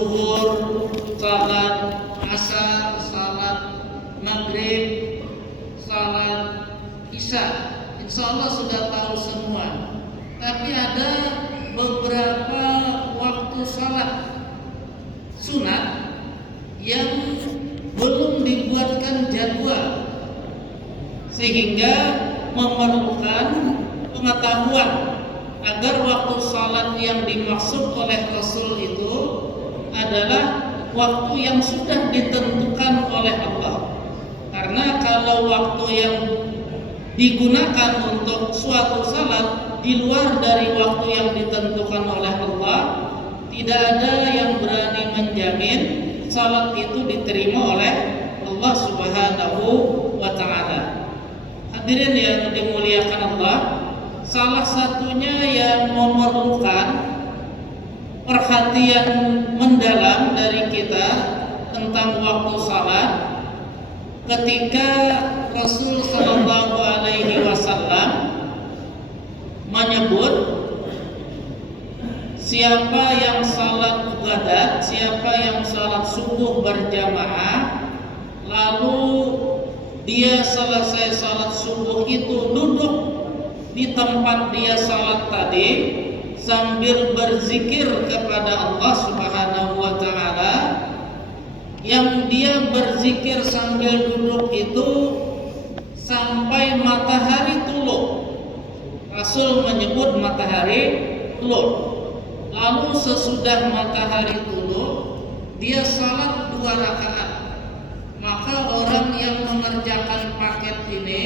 zuhur, salat asar, salat maghrib, salat isya, insya Allah sudah tahu semua. Tapi ada beberapa waktu salat sunat yang belum dibuatkan jadwal, sehingga memerlukan pengetahuan agar waktu salat yang dimaksud oleh Rasul itu adalah waktu yang sudah ditentukan oleh Allah. Karena kalau waktu yang digunakan untuk suatu salat di luar dari waktu yang ditentukan oleh Allah, tidak ada yang berani menjamin salat itu diterima oleh Allah Subhanahu wa taala. Hadirin yang dimuliakan Allah, salah satunya yang memerlukan perhatian mendalam dari kita tentang waktu salat, ketika Rasul sallallahu alaihi wasallam menyebut siapa yang salat ghadat, siapa yang salat subuh berjamaah, lalu dia selesai salat subuh itu duduk di tempat dia salat tadi sambil berzikir kepada Allah Subhanahu wa taala. Yang dia berzikir sambil duduk itu sampai matahari tuluh. Rasul menyebut matahari tuluh. Lalu sesudah matahari tuluh dia salat 2 rakaat. Maka orang yang mengerjakan paket ini,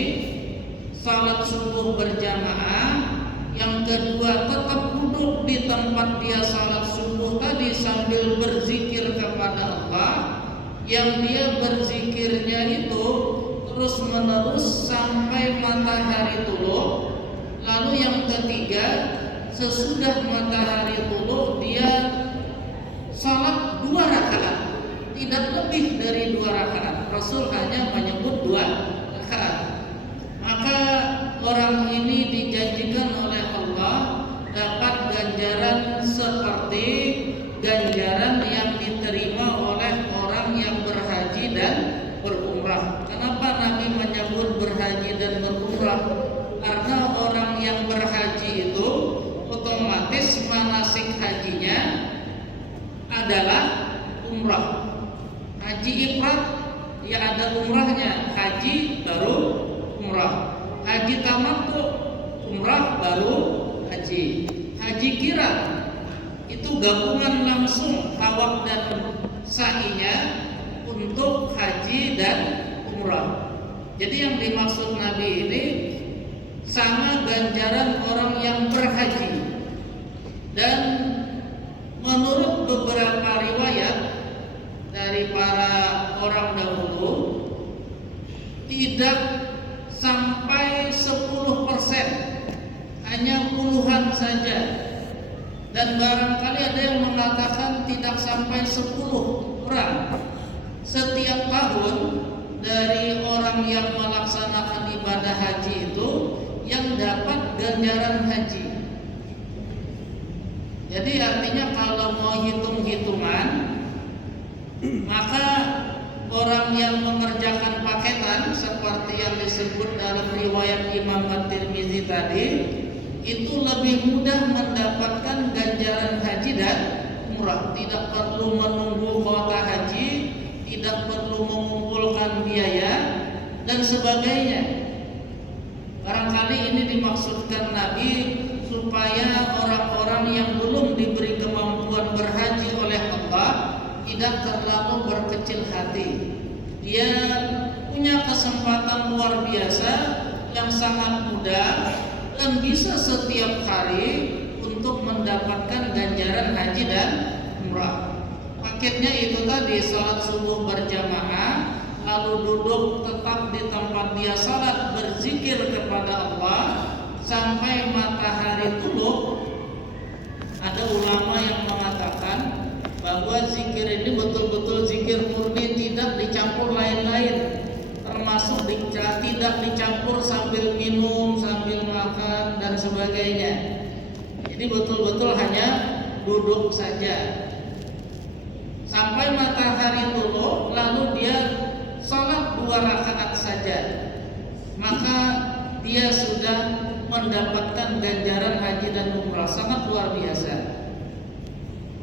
salat subuh berjamaah, yang kedua tetap duduk di tempat dia salat subuh tadi sambil berzikir kepada Allah, yang dia berzikirnya itu terus menerus sampai matahari tuluh. Lalu yang ketiga, sesudah matahari tuluh dia salat 2 rakaat, tidak lebih dari 2 rakaat. Rasul hanya menyebut 2 rakaat. Maka orang ini dijanjikan oleh Allah dapat ganjaran seperti ganjaran yang diterima oleh orang yang berhaji dan berumrah. Kenapa Nabi menyebut berhaji dan berumrah? Karena orang yang berhaji itu otomatis manasik hajinya adalah umrah. Haji ifrad ya ada umrahnya, haji baru umrah. Haji tamattu, umrah baru haji. Haji kirah itu gabungan langsung tawaf dan sa'inya untuk haji dan umrah. Jadi yang dimaksud Nabi ini sama ganjaran orang yang berhaji. Dan menurut beberapa riwayat dari para orang dahulu, tidak sampai 10%, hanya puluhan saja. Dan barangkali ada yang mengatakan tidak sampai 10 orang setiap tahun dari orang yang melaksanakan ibadah haji itu yang dapat ganjaran haji. Jadi artinya kalau mau hitung-hitungan, maka orang yang mengerjakan paketan seperti yang disebut dalam riwayat Imam At-Tirmizi tadi, itu lebih mudah mendapatkan ganjaran haji dan umrah. Tidak perlu menunggu kuota haji, tidak perlu mengumpulkan biaya dan sebagainya. Barangkali ini dimaksudkan Nabi supaya orang-orang yang belum diberi kemampuan berhaji oleh Allah tidak terlalu berkecil hati. Dia punya kesempatan luar biasa yang sangat mudah dan bisa setiap hari untuk mendapatkan ganjaran haji dan umrah. Paketnya itu tadi, salat subuh berjamaah, lalu duduk tetap di tempat dia salat berzikir kepada Allah sampai matahari tuluh. Ada ulama yang mengatakan bahwa zikir ini betul-betul zikir murni, tidak dicampur lain-lain, termasuk tidak dicampur sambil minum, sambil makan dan sebagainya. Jadi betul-betul hanya duduk saja. rakaat saja, maka dia sudah mendapatkan ganjaran haji dan umrah, sangat luar biasa.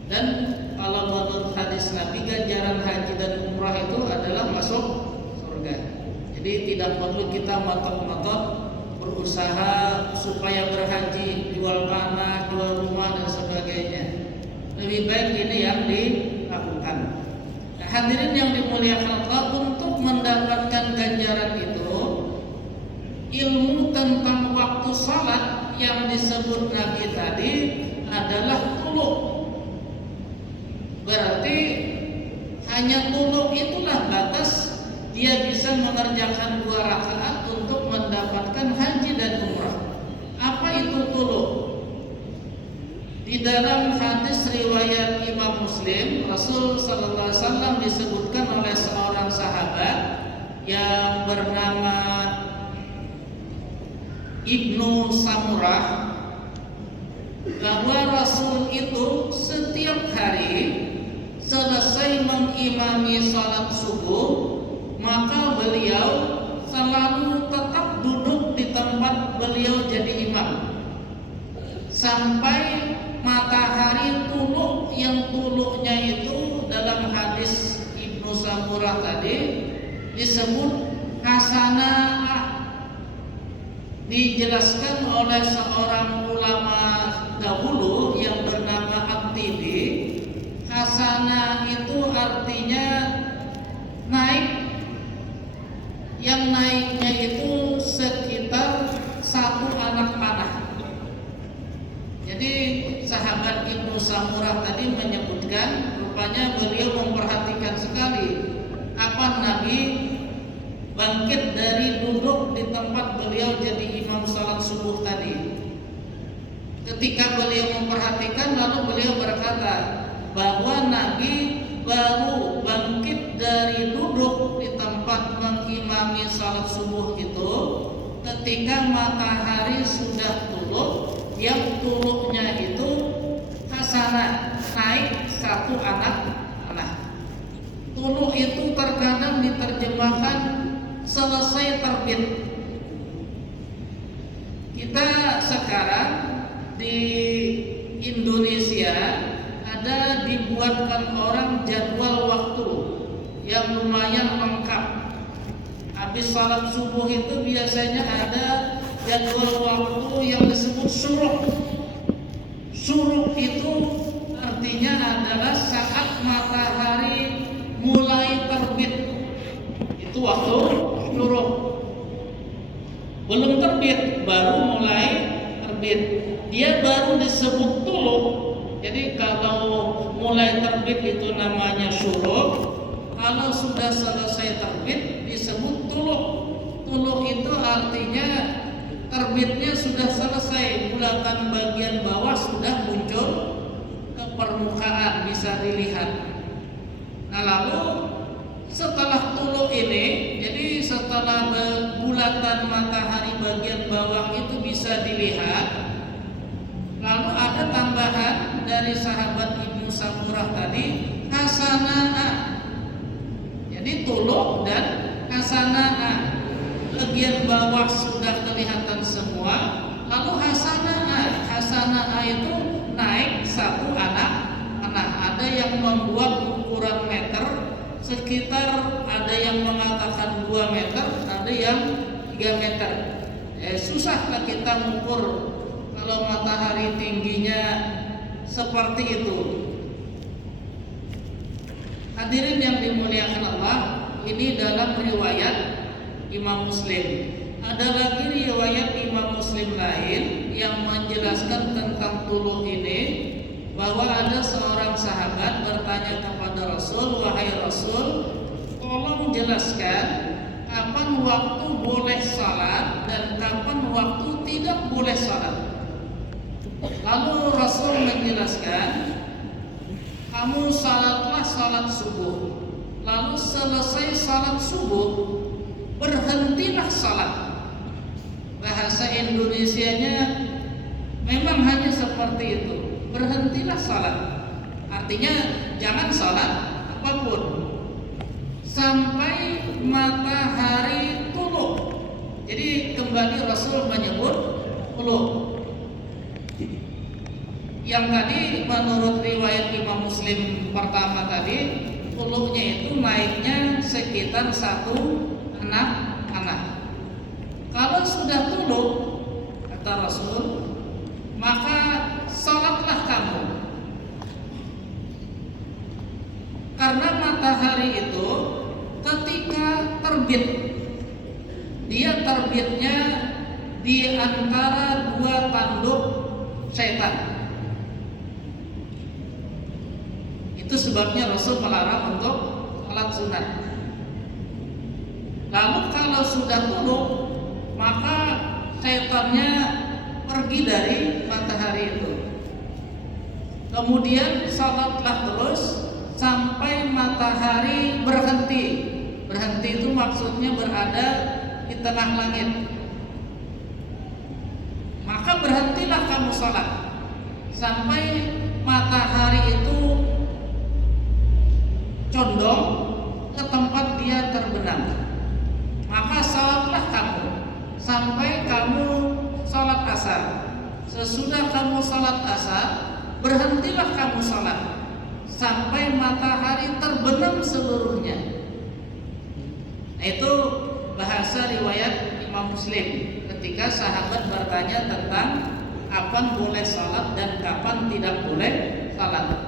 Dan kalau menurut hadis Nabi, ganjaran haji dan umrah itu adalah masuk surga. Jadi tidak perlu kita ngotot-ngotot berusaha supaya berhaji, jual tanah, jual rumah dan sebagainya. Lebih baik ini yang dilakukan. Nah, hadirin yang dimuliakan Allah, untuk mendapatkan ganjaran itu, ilmu tentang waktu salat yang disebut Nabi tadi adalah tuluk. Berarti hanya tuluk itulah batas dia bisa mengerjakan 2 rakaat untuk mendapatkan haji dan umrah. Apa itu tuluk? Di dalam hadis riwayat Imam Muslim, Rasul sallallahu alaihi wasallam disebutkan oleh seorang sahabat yang bernama Ibnu Samurah, bahwa Rasul itu setiap hari selesai mengimami salat subuh, maka beliau selalu tetap duduk di tempat beliau jadi imam sampai matahari tuluk. Yang tuluknya itu dalam hadis Ibnu Samurah tadi disebut hasanah. Dijelaskan oleh seorang ulama dahulu yang bernama At-Tibi, hasanah itu artinya naik, yang naiknya itu sekitar 1 anak panah. Jadi sahabat Ibnu Samurah tadi menyebutkan, rupanya beliau memperhatikan sekali kapan Nabi bangkit dari duduk di tempat beliau jadi imam salat subuh tadi. Ketika beliau memperhatikan, lalu beliau berkata bahwa Nabi baru bangkit dari duduk di tempat mengimami salat subuh itu ketika matahari sudah tuluk, yang tuluknya itu hasanah, naik 1 anak panah. Tuluk itu terkadang diterjemahkan selesai terbit. Kita sekarang di Indonesia ada dibuatkan orang jadwal waktu yang lumayan lengkap. Habis salat subuh itu biasanya ada jadwal waktu yang disebut syuruk. Syuruk itu artinya adalah saat matahari mulai terbit. Itu waktu syuruk. Belum terbit, baru mulai terbit. Dia baru disebut tuluk. Jadi kalau mulai terbit itu namanya syuruk. Kalau sudah selesai terbit disebut tuluk. Tuluk itu artinya terbitnya sudah selesai, bulatan bagian bawah sudah muncul ke permukaan, bisa dilihat. Nah, lalu setelah tuluk ini, jadi setelah bulatan matahari bagian bawah itu bisa dilihat, lalu ada tambahan dari sahabat Ibnu Samurah tadi, hasanah. Jadi tuluk dan hasanah. Bagian bawah sudah kelihatan semua, lalu hasanah itu naik 1 anak. Ada yang membuat ukuran meter sekitar, ada yang mengatakan 2 meter, ada yang 3 meter. Susah kita mengukur kalau matahari tingginya seperti itu. Hadirin yang dimuliakan Allah, ini dalam riwayat Imam Muslim. Ada lagi riwayat Imam Muslim lain yang menjelaskan tentang tuluk ini, bahwa ada seorang sahabat bertanya kepada Rasul, "Wahai Rasul, tolong jelaskan kapan waktu boleh salat dan kapan waktu tidak boleh salat." Lalu Rasul menjelaskan, "Kamu salatlah salat subuh, lalu selesai salat subuh berhentilah salat." Bahasa Indonesianya memang hanya seperti itu, berhentilah salat. Artinya jangan salat apapun. sampai matahari tuluk. Jadi kembali Rasul menyebut tuluk. Yang tadi menurut riwayat Imam Muslim pertama tadi, tuluknya itu naiknya sekitar 1 anak. Kalau sudah tuluk, kata Rasul, maka sholatlah kamu. Karena matahari itu ketika terbit, dia terbitnya di antara 2 tanduk setan. Itu sebabnya Rasul melarang untuk sholat sunat. Lalu kalau sudah tuluk, maka setannya pergi dari matahari itu. Kemudian sholatlah terus sampai matahari berhenti. Berhenti itu maksudnya berada di tengah langit. Maka berhentilah kamu sholat sampai matahari itu condong ke tempat dia terbenam. Maka sholatlah kamu sampai kamu sholat asar. Sesudah kamu sholat asar, berhentilah kamu sholat sampai matahari terbenam seluruhnya. Itu bahasa riwayat Imam Muslim ketika sahabat bertanya tentang kapan boleh sholat dan kapan tidak boleh sholat.